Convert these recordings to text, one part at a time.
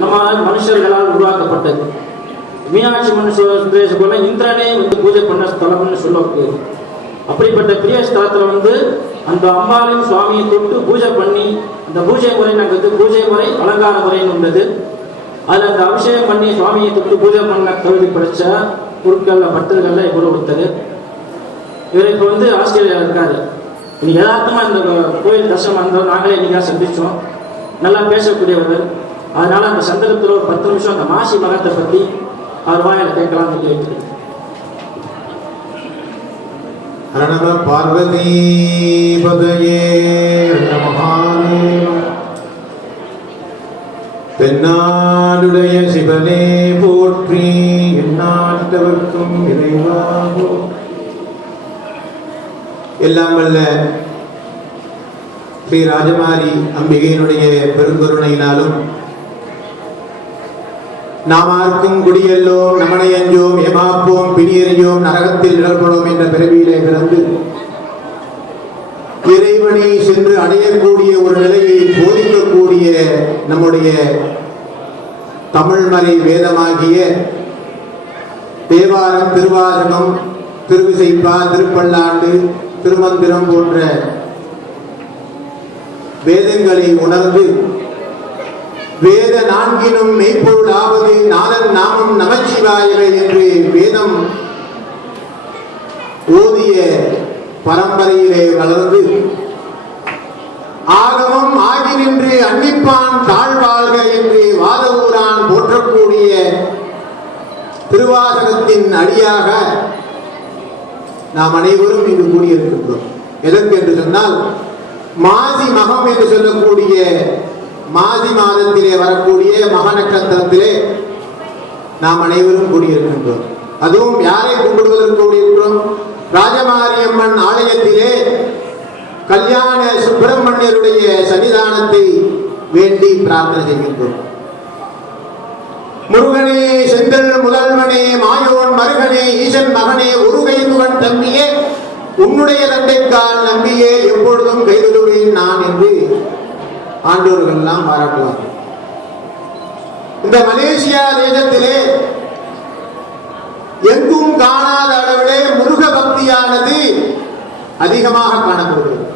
நம்ம மனுஷர்களால் உருவாக்கப்பட்டது. மீனாட்சி மனுஷன் போல இந்திரனே பூஜை பண்ண ஸ்தலம்னு சொல்லுவாங்க. அப்படிப்பட்ட பிரிய ஸ்தலத்துல அந்த அம்பாளையும் சுவாமியை தொட்டு பூஜை பண்ணி அந்த பூஜை முறை நாங்கள் பூஜை முறை அலங்கார முறைன்னு உள்ளது. அதில் அந்த அபிஷேகம் பண்ணி சுவாமியை தொட்டு பூஜை பண்ண தகுதி படைச்ச பொருட்கள்ல பக்தர்கள்ல இவ்வளவு கொடுத்தது. இவர் இப்போ ஆஸ்திரேலியா இருக்காரு. இன்னைக்கு யதார்த்தமா இந்த கோயில் தர்சனம் வந்தோம், நாங்களே இன்னைக்கா சந்திச்சோம். நல்லா பேசக்கூடியவர். அதனால அந்த சந்தர்ப்பத்தில் ஒரு 10 நிமிஷம் அந்த மாசி மகத்தை பற்றி அவர் வாயில கேட்கலாம்னு கேட்டு. நம பார்வதி பதயே நமஹாதேவ. தென்னாடுடைய சிவனே போற்றி, எந்நாட்டவர்க்கும் இறைவா போற்றி. எல்லாம் வல்ல ஸ்ரீ ராஜமாரி அம்பிகையினுடைய பெருங்கருணையினாலும் நாமார்க்கும் குடியெல்லோம் நமனையஞ்சோம் ஏமாப்போம் பிணியறியோம் நரகத்தில் இடர்படும் என்ற பிறவியிலே பிறந்து இறைவனை சென்று அடையக்கூடிய ஒரு நிலையை போதிக்கக்கூடிய நம்முடைய தமிழ்மறை வேதமாகிய தேவாரம், திருவாசகம், திருவிசைப்பா, திருப்பல்லாண்டு, திருமந்திரம் போன்ற வேதங்களை உணர்ந்து வேத நான்கினும் மெய்ப்பொருள் ஆவது நாதன் நாமம் நமச்சிவாயவே என்று வேதம் ஓதிய பரம்பரையிலே வளர்ந்து ஆகமம் ஆகி நின்று அன்னிப்பான் தாழ்வாழ்க என்று வாதவூரான் போற்றக்கூடிய திருவாசகத்தின் அடியாக நாம் அனைவரும் இங்கு கூடியிருக்கின்றோம். எதற்கு என்று சொன்னால், மாசி மகம் என்று சொல்லக்கூடிய மாசி மாதத்திலே வரக்கூடிய மக நட்சத்திரத்திலே நாம் அனைவரும் கூடியிருக்கின்றோம். அதுவும் யாரை கும்பிடுவதற்கு கூடியிருக்கிறோம்? ராஜமாரியம்மன் ஆலயத்திலே கல்யாண சுப்பிரமணியருடைய சன்னிதானத்தை வேண்டி பிரார்த்தனை செய்கின்றோம். முருகனே செந்தல் முதல்வனே மாயோன் மருகனே ஈசன் மகனே உருகை முகன் தம்பியே உன்னுடைய தந்தைக்கால் நம்பியே எப்பொழுதும் கைதொழுவேன் நான் என்று ஆண்டோர்கள் எல்லாம் பாராட்டுவார். இந்த மலேசியா தேசத்திலே எங்கும் காணாத அளவிலே முருக பக்தியானது அதிகமாக காணப்படுகிறது.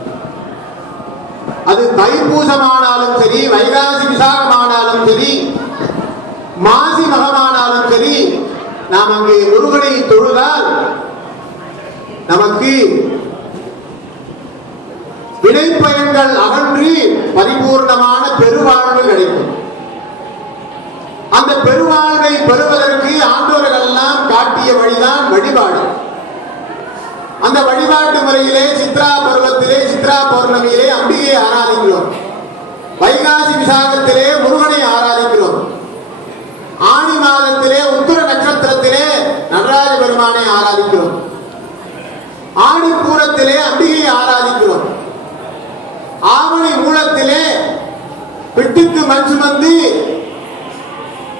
அது தைப்பூசமானாலும் சரி, வைகாசி விசாகமானாலும் சரி, மாசி மகமானாலும் சரி, நாம் அங்கே முருகனை தொழுதால் நமக்கு வினைப்பயன்கள் அகன்றி பரிபூர்ணமான பெருவாழ்வு கிடைக்கும். அந்த பெருவாழ்வை பெறுவதற்கு ஆண்டோர்கள் எல்லாம் காட்டிய வழிதான் வழிபாடு. அந்த வழிபாட்டு முறையிலே சித்ரா பருவத்திலே, சித்ரா பௌர்ணமியிலே அம்பிகையை ஆராதிக்கிறோம். வைகாசி விசாகத்திலே முருகனை ஆராதிக்கிறோம். ஆனி மாதத்திலே உத்திர நட்சத்திரத்திலே நடராஜ பெருமானை ஆராதிக்கிறோம். ஆடி பூரத்திலே அம்பிகையை ஆராதிக்கிறோம். ஆவணி மூலத்திலே பிட்டுக்கு மண் சுமந்து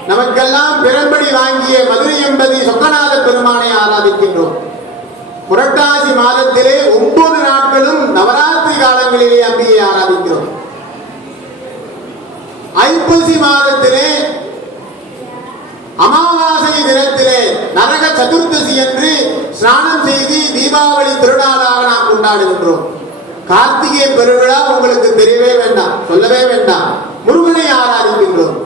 நமக்கெல்லாம் பிறன்படி வாங்கிய மதுரை எம்பதி சொக்கநாத பெருமானை ஆராதிக்கின்றோம். புரட்டாசி மாதத்திலே 9 நாட்களும் நவராத்திரி காலங்களிலே அம்பிகையை ஆராதிக்கிறோம். ஐப்பசி மாதத்திலே அமாவாசை தினத்திலே நரக சதுர்தசி என்று ஸ்நானம் செய்து தீபாவளி திருநாளாக நாம் கொண்டாடுகின்றோம். கார்த்திகை பெருவிழா உங்களுக்கு தெரியவே வேண்டாம், சொல்லவே வேண்டாம். முருகனை ஆராதிக்கின்றோம்.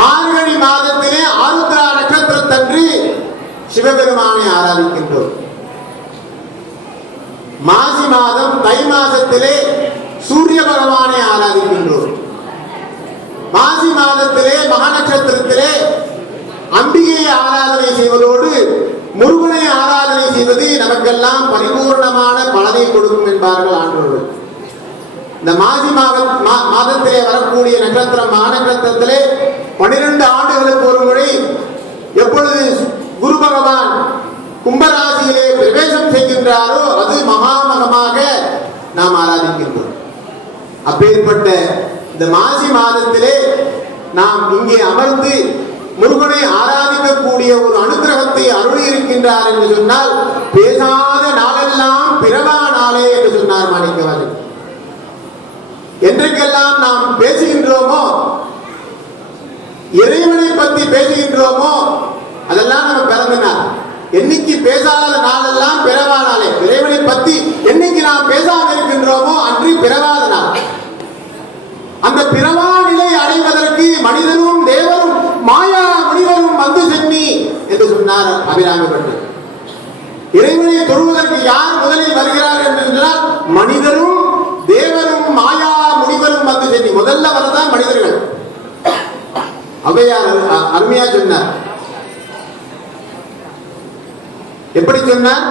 மார்கழி மாதத்திலே ஆருத்ரா நட்சத்திரத்தன்று சிவபெருமானை ஆராதிக்கின்றோம். மாசி மாதம் தை மாசத்திலே சூரிய பகவானை ஆராதிக்கின்றோம். மாசி மாதத்திலே மக நட்சத்திரத்திலே அம்பிகையை ஆராதனை செய்வதோடு முருகனை ஆராதனை செய்வது நமக்கெல்லாம் பரிபூர்ணமான பலனை கொடுக்கும் என்பார்கள் ஆண்டோர்கள். இந்த மாசி மாதத்திலே வரக்கூடிய நட்சத்திரம் மக நட்சத்திரத்திலே 12 ஆண்டுகளுக்கு ஒரு முறை எப்பொழுது குரு பகவான் கும்பராசியிலே பிரவேசம் செய்கின்றாரோ அது மகாமகமாக நாம் ஆராதிக்கின்றோம். அப்பேற்பட்ட இந்த மாசி மாதத்திலே நாம் இங்கே அமர்ந்து முருகனை ஆராதிக்கக்கூடிய ஒரு அனுகிரகத்தை அருளி இருக்கின்றார் என்று சொன்னால், பேசாத நாளெல்லாம் பிறவா நாளே என்று சொன்னார் மாணிக்கவாசகர். என்றைக்கெல்லாம் நாம் பேசுகின்றோமோ, இறைவனை பற்றி பேசுகின்றோமோ, அதெல்லாம் நம்ம பிறந்தனார். என்னைக்கு பேசாத நாளெல்லாம் பிறவா நாளே. இறைவனை பற்றி என்னைக்கு நாம் பேசாமல் இருக்கின்றோமோ அன்று பிறவாத நாள். அந்த பிறவா நிலை அடைவதற்கு மனிதனும் தேவரும் மாயா முனிவரும் வந்து சென்னி என்று சொன்னார் அபிராமி பட்டர். இறைவனை தொழுவதற்கு யார் முதலில் வருகிறார்கள் என்று சொன்னால் மனிதரும் தேவரும் மாயா முனிவரும் வந்து சென்னி. முதல்ல வரதான் மனிதர்கள். அவையார் அருமையா சொன்னார். எப்படி சொன்னார்?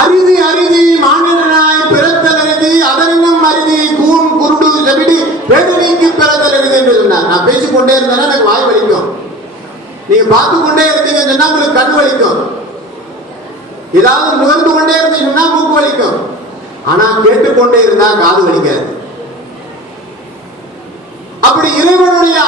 அரிதி அரிதி மானிடனாய் பிறத்தல் அரிதி, அதனினும் அரிதி கூன் குருடு செவிடி பேதனைக்கு பிறத்தல் அரிதி என்று சொன்னார். நான் பேசிக்கொண்டே இருந்தேன்னா எனக்கு வாய் வலிக்கும், நீங்க பார்த்து கொண்டே இருந்தீங்கன்னு சொன்னா உங்களுக்கு கண் வலிக்கும், ஏதாவது நுகர்ந்து கொண்டே இருந்தீங்கன்னா மூக்கு வலிக்கும். ஆனா கேட்டுக்கொண்டே இருந்தா காது வலிக்காது. அப்படி இறைவனுடைய